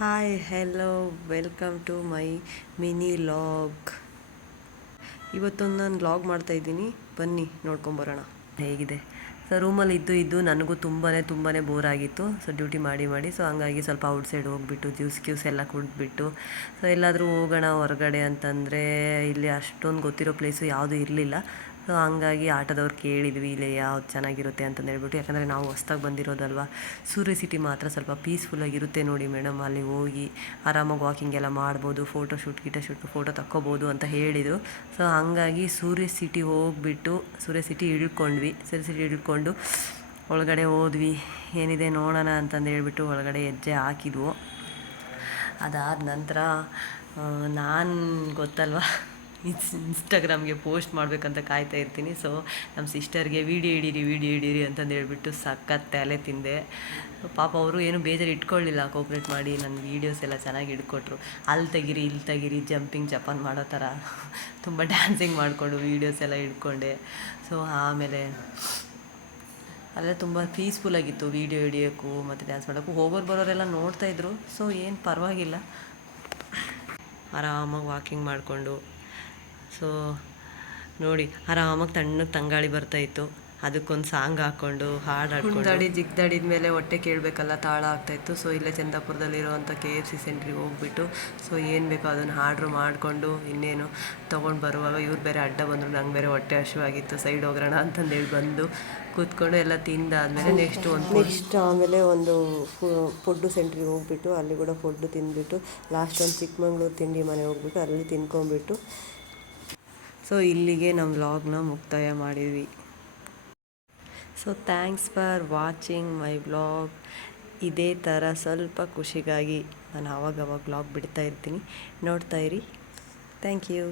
Hi hello welcome to my mini vlog. ಇವತ್ತೊಂದು ನಾನು log ಮಾಡ್ತಾಯಿದ್ದೀನಿ, ಬನ್ನಿ ನೋಡ್ಕೊಂಬರೋಣ ಹೇಗಿದೆ. ಸೊ ರೂಮಲ್ಲಿ ಇದ್ದು ನನಗೂ ತುಂಬಾ ಬೋರ್ ಆಗಿತ್ತು. ಸೊ ಡ್ಯೂಟಿ ಮಾಡಿ ಸೊ ಹಂಗಾಗಿ ಸ್ವಲ್ಪ ಔಟ್ಸೈಡ್ ಹೋಗ್ಬಿಟ್ಟು ಜ್ಯೂಸ್ ಎಲ್ಲ ಕುಡಿದ್ಬಿಟ್ಟು ಸೊ ಎಲ್ಲಾದರೂ ಹೋಗೋಣ ಹೊರಗಡೆ ಅಂತಂದರೆ ಇಲ್ಲಿ ಅಷ್ಟೊಂದು ಗೊತ್ತಿರೋ ಪ್ಲೇಸು ಯಾವುದೂ ಇರಲಿಲ್ಲ. ಸೊ ಹಂಗಾಗಿ ಆಟೋದವ್ರು ಕೇಳಿದ್ವಿ ಇಲ್ಲಿ ಯಾವ್ದು ಚೆನ್ನಾಗಿರುತ್ತೆ ಅಂತಂದು ಹೇಳ್ಬಿಟ್ಟು, ಯಾಕಂದರೆ ನಾವು ಹೊಸ್ದಾಗಿ ಬಂದಿರೋದಲ್ವ. ಸೂರ್ಯ ಸಿಟಿ ಮಾತ್ರ ಸ್ವಲ್ಪ ಪೀಸ್ಫುಲ್ಲಾಗಿರುತ್ತೆ ನೋಡಿ ಮೇಡಮ್, ಅಲ್ಲಿ ಹೋಗಿ ಆರಾಮಾಗಿ ವಾಕಿಂಗ್ ಎಲ್ಲ ಮಾಡ್ಬೋದು, ಫೋಟೋ ಫೋಟೋ ತಕ್ಕೋಬೋದು ಅಂತ ಹೇಳಿದರು. ಸೊ ಹಂಗಾಗಿ ಸೂರ್ಯ ಸಿಟಿ ಇಳ್ಕೊಂಡು ಒಳಗಡೆ ಹೋದ್ವಿ. ಏನಿದೆ ನೋಡೋಣ ಅಂತಂದು ಹೇಳ್ಬಿಟ್ಟು ಒಳಗಡೆ ಹೆಜ್ಜೆ ಹಾಕಿದ್ವು. ಅದಾದ ನಂತರ ನಾನು ಗೊತ್ತಲ್ವ ಇನ್ಸ್ಟಾಗ್ರಾಮ್ಗೆ ಪೋಸ್ಟ್ ಮಾಡಬೇಕಂತ ಕಾಯ್ತಾ ಇರ್ತೀನಿ. ಸೊ ನಮ್ಮ ಸಿಸ್ಟರ್ಗೆ ವೀಡಿಯೋ ಹಿಡೀರಿ ಅಂತಂದು ಹೇಳ್ಬಿಟ್ಟು ಸಖತ್ ತಲೆ ತಿಂದೆ. ಪಾಪ ಅವರು ಏನು ಬೇಜಾರು ಇಟ್ಕೊಳ್ಳಿಲ್ಲ, ಕೋಪ್ರೇಟ್ ಮಾಡಿ ನನ್ನ ವೀಡಿಯೋಸ್ ಎಲ್ಲ ಚೆನ್ನಾಗಿ ಹಿಡ್ಕೊಟ್ರು. ಅಲ್ಲಿ ತೆಗೀರಿ ಜಂಪಿಂಗ್ ಜಪಾನ್ ಮಾಡೋ ಥರ ತುಂಬ ಡ್ಯಾನ್ಸಿಂಗ್ ಮಾಡಿಕೊಂಡು ವೀಡಿಯೋಸ್ ಎಲ್ಲ ಹಿಡ್ಕೊಂಡೆ. ಸೊ ಆಮೇಲೆ ಅಲ್ಲೇ ತುಂಬ ಪೀಸ್ಫುಲ್ಲಾಗಿತ್ತು ವೀಡಿಯೋ ಹಿಡಿಯೋಕ್ಕೂ ಮತ್ತು ಡ್ಯಾನ್ಸ್ ಮಾಡೋಕ್ಕೂ. ಬರೋರೆಲ್ಲ ನೋಡ್ತಾಯಿದ್ರು. ಸೊ ಏನು ಪರವಾಗಿಲ್ಲ, ಆರಾಮಾಗಿ ವಾಕಿಂಗ್ ಮಾಡಿಕೊಂಡು ಸೊ ನೋಡಿ ಆರಾಮಾಗಿ ತಣ್ಣಗೆ ತಂಗಾಳಿ ಬರ್ತಾಯಿತ್ತು. ಅದಕ್ಕೊಂದು ಸಾಂಗ್ ಹಾಕ್ಕೊಂಡು ಹಾಡು ಹಾಡ್ಕೊಂಡು ಜಿಗ್ದಾಡಿದ ಮೇಲೆ ಹೊಟ್ಟೆ ಕೇಳಬೇಕಲ್ಲ, ತಾಳ ಆಗ್ತಾಯಿತ್ತು. ಸೊ ಇಲ್ಲೇ ಚಂದಾಪುರದಲ್ಲಿರುವಂಥ KFC ಸೆಂಟ್ರಿಗೆ ಹೋಗ್ಬಿಟ್ಟು ಸೊ ಏನು ಬೇಕೋ ಅದನ್ನು ಆರ್ಡ್ರ್ ಮಾಡಿಕೊಂಡು ಇನ್ನೇನು ತೊಗೊಂಡು ಬರುವಾಗ ಇವ್ರು ಬೇರೆ ಅಡ್ಡ ಬಂದರು. ನಂಗೆ ಬೇರೆ ಹೊಟ್ಟೆ ಹಸಿವಾಗಿತ್ತು, ಸೈಡ್ ಹೋಗೋಣ ಅಂತಂದೇಳಿ ಬಂದು ಕೂತ್ಕೊಂಡು ಎಲ್ಲ ತಿಂದಾದ್ಮೇಲೆ ನೆಕ್ಸ್ಟ್ ಆಮೇಲೆ ಒಂದು ಫುಡ್ಡು ಸೆಂಟ್ರಿಗೆ ಹೋಗ್ಬಿಟ್ಟು ಅಲ್ಲಿ ಕೂಡ ಫುಡ್ಡು ತಿಂದ್ಬಿಟ್ಟು ಲಾಸ್ಟ್ ಒಂದು ಚಿಕ್ಕಮಂಗ್ಳೂರು ತಿಂಡಿ ಮನೆ ಹೋಗ್ಬಿಟ್ಟು ಅಲ್ಲಿ ತಿನ್ಕೊಂಬಿಟ್ಟು ಸೊ ಇಲ್ಲಿಗೆ ನಮ್ಮ ವ್ಲಾಗ್ನ ಮುಕ್ತಾಯ ಮಾಡಿದ್ವಿ. So thanks for watching my vlog. ಇದೇ ಥರ ಸ್ವಲ್ಪ ಖುಷಿಗಾಗಿ ನಾನು ಆವಾಗವಾಗ ವ್ಲಾಗ್ ಬಿಡ್ತಾ ಇರ್ತೀನಿ, ನೋಡ್ತಾ ಇರಿ. Thank you.